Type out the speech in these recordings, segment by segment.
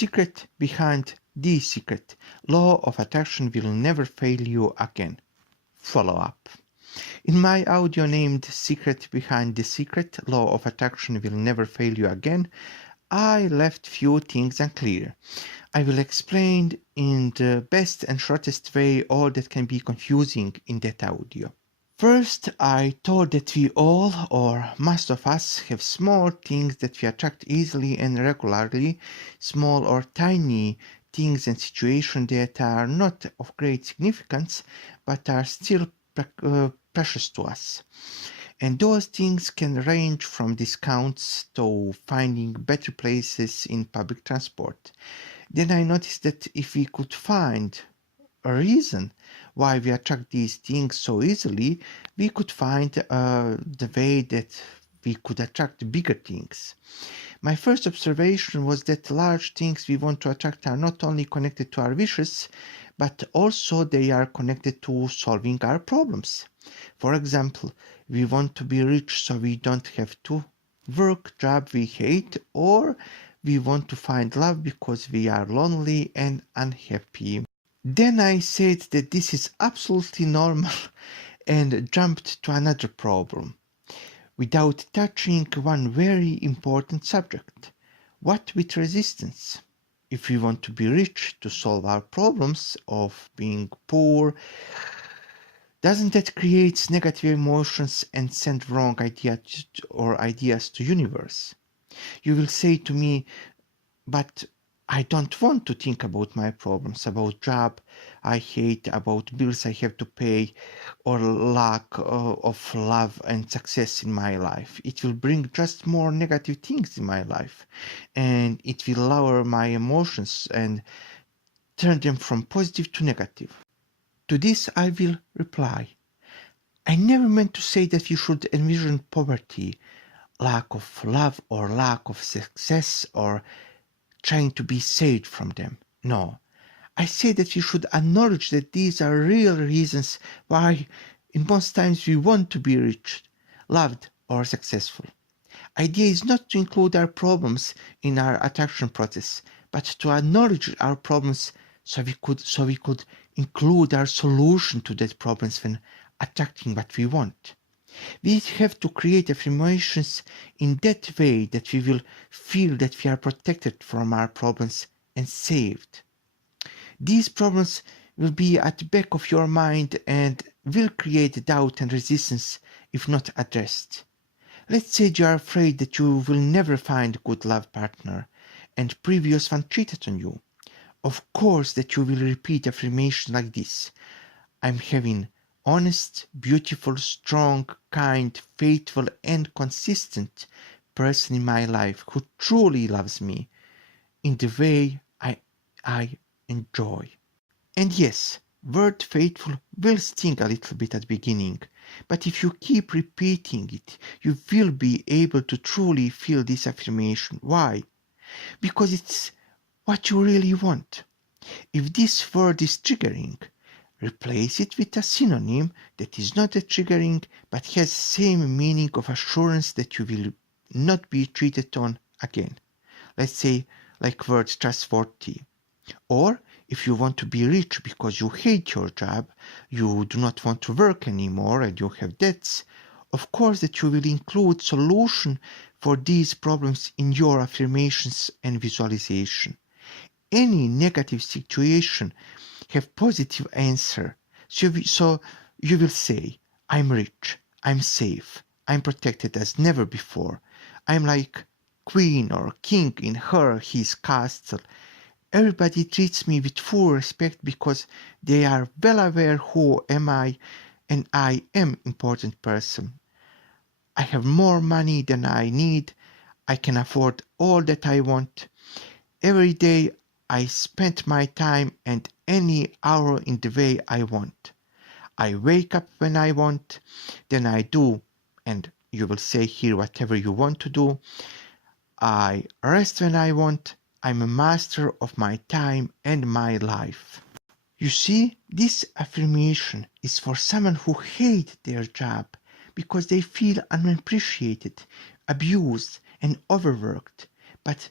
secret behind the secret. Law of attraction will never fail you again. Follow up. In my audio named Secret Behind the Secret, Law of Attraction Will Never Fail You Again, I left few things unclear. I will explain in the best and shortest way all that can be confusing in that audio. First, I told that we all, or most of us, have small things that we attract easily and regularly, small or tiny things and situations that are not of great significance, but are still precious to us. And those things can range from discounts to finding better places in public transport. Then I noticed that if we could find a reason why we attract these things so easily, we could find the way that we could attract bigger things. My first observation was that large things we want to attract are not only connected to our wishes, but also they are connected to solving our problems. For example, we want to be rich so we don't have to work job we hate, or we want to find love because we are lonely and unhappy. Then I said that this is absolutely normal and jumped to another problem, without touching one very important subject. What with resistance? If we want to be rich to solve our problems of being poor, doesn't that create negative emotions and send wrong ideas to universe? You will say to me, but I don't want to think about my problems, about job I hate, about bills I have to pay, or lack of love and success in my life. It will bring just more negative things in my life, and it will lower my emotions and turn them from positive to negative. To this I will reply, I never meant to say that you should envision poverty, lack of love or lack of success, or trying to be saved from them. No, I say that we should acknowledge that these are real reasons why in most times we want to be rich, loved, or successful. Idea is not to include our problems in our attraction process, but to acknowledge our problems so we could include our solution to that problems when attracting what we want. We have to create affirmations in that way that we will feel that we are protected from our problems and saved. These problems will be at the back of your mind and will create doubt and resistance if not addressed. Let's say you are afraid that you will never find a good love partner and previous one cheated on you. Of course that you will repeat affirmations like this. I'm having honest, beautiful, strong, kind, faithful, and consistent person in my life who truly loves me in the way I enjoy. And yes, word faithful will sting a little bit at the beginning, but if you keep repeating it, you will be able to truly feel this affirmation. Why? Because it's what you really want. If this word is triggering, replace it with a synonym that is not a triggering but has the same meaning of assurance that you will not be cheated on again. Let's say like word trustworthy. Or if you want to be rich because you hate your job, you do not want to work anymore and you have debts, of course that you will include solution for these problems in your affirmations and visualization. Any negative situation have positive answer. So you will say, I'm rich, I'm safe, I'm protected as never before. I'm like queen or king in his castle. Everybody treats me with full respect because they are well aware who am I and I am important person. I have more money than I need. I can afford all that I want. Every day I spend my time and any hour in the way I want. I wake up when I want, then I do, and you will say here whatever you want to do. I rest when I want. I'm a master of my time and my life. You see, this affirmation is for someone who hates their job because they feel unappreciated, abused, and overworked, but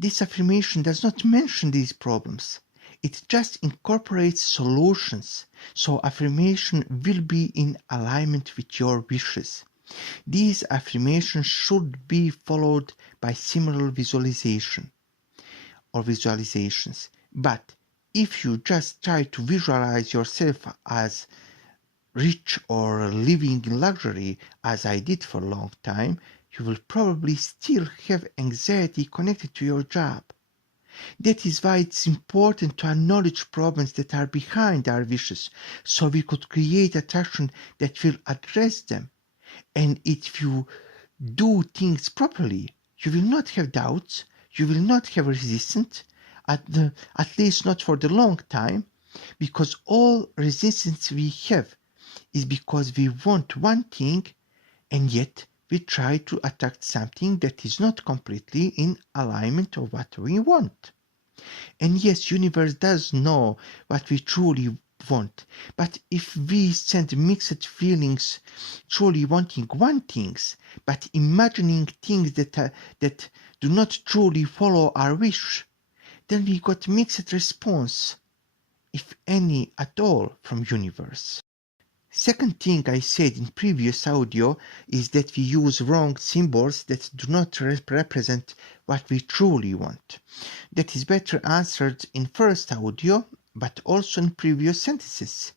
This affirmation does not mention these problems. It just incorporates solutions, so affirmation will be in alignment with your wishes. These affirmations should be followed by similar visualization or visualizations. But if you just try to visualize yourself as rich or living in luxury, as I did for a long time, you will probably still have anxiety connected to your job. That is why it's important to acknowledge problems that are behind our wishes, so we could create attraction that will address them. And if you do things properly, you will not have doubts, you will not have resistance, at least not for the long time, because all resistance we have is because we want one thing and yet we try to attract something that is not completely in alignment of what we want. And yes, universe does know what we truly want, but if we send mixed feelings, truly wanting one things, but imagining things that do not truly follow our wish, then we got mixed response, if any at all, from universe. Second thing I said in previous audio is that we use wrong symbols that do not represent what we truly want. That is better answered in first audio, but also in previous sentences.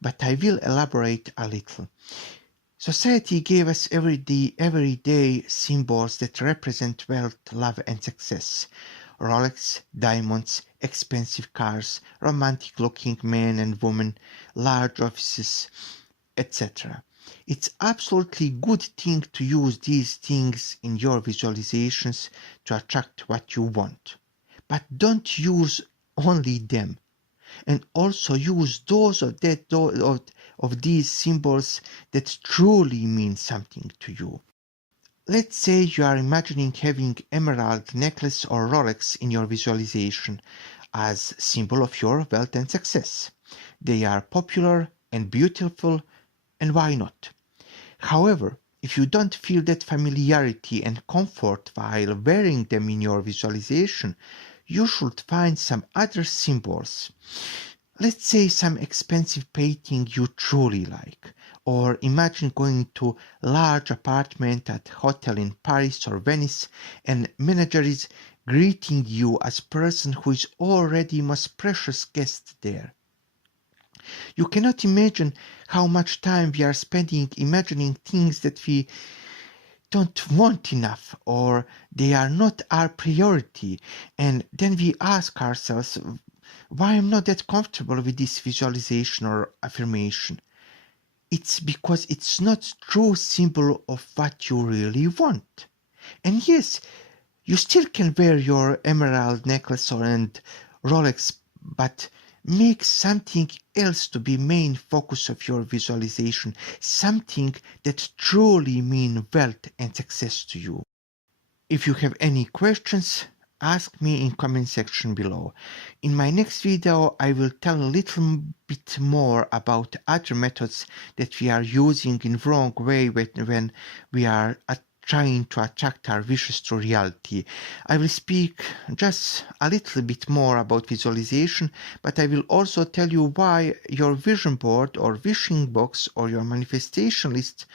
But I will elaborate a little. Society gave us everyday symbols that represent wealth, love and success. Rolex, diamonds, expensive cars, romantic-looking men and women, large offices, etc. It's absolutely good thing to use these things in your visualizations to attract what you want. But don't use only them. And also use those of these symbols that truly mean something to you. Let's say you are imagining having emerald necklace or Rolex in your visualization as symbol of your wealth and success. They are popular and beautiful, and why not? However, if you don't feel that familiarity and comfort while wearing them in your visualization, you should find some other symbols. Let's say some expensive painting you truly like, or imagine going to a large apartment at hotel in Paris or Venice and manager is greeting you as person who is already most precious guest there. You cannot imagine how much time we are spending imagining things that we don't want enough or they are not our priority, and then we ask ourselves why I'm not that comfortable with this visualization or affirmation. It's because it's not true symbol of what you really want. And yes, you still can wear your emerald necklace and Rolex, but make something else to be main focus of your visualization, something that truly mean wealth and success to you. If you have any questions, ask me in comment section below. In my next video, I will tell a little bit more about other methods that we are using in wrong way when we are trying to attract our wishes to reality. I will speak just a little bit more about visualization, but I will also tell you why your vision board or wishing box or your manifestation list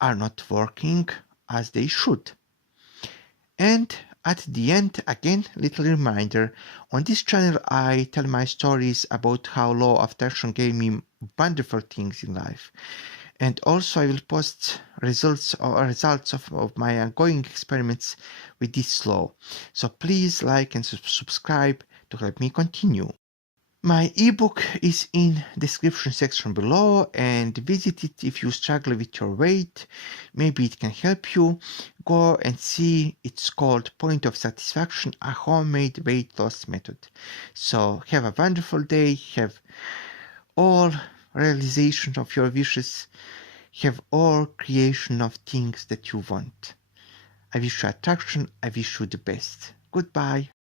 are not working as they should. And at the end, again, little reminder, on this channel I tell my stories about how law of attraction gave me wonderful things in life. And also I will post results of my ongoing experiments with this law. So please like and subscribe to help me continue. My ebook is in description section below, and visit it if you struggle with your weight. Maybe it can help you. Go and see. It's called Point of Satisfaction, a homemade weight loss method. So have a wonderful day. Have all realization of your wishes. Have all creation of things that you want. I wish you attraction. I wish you the best. Goodbye.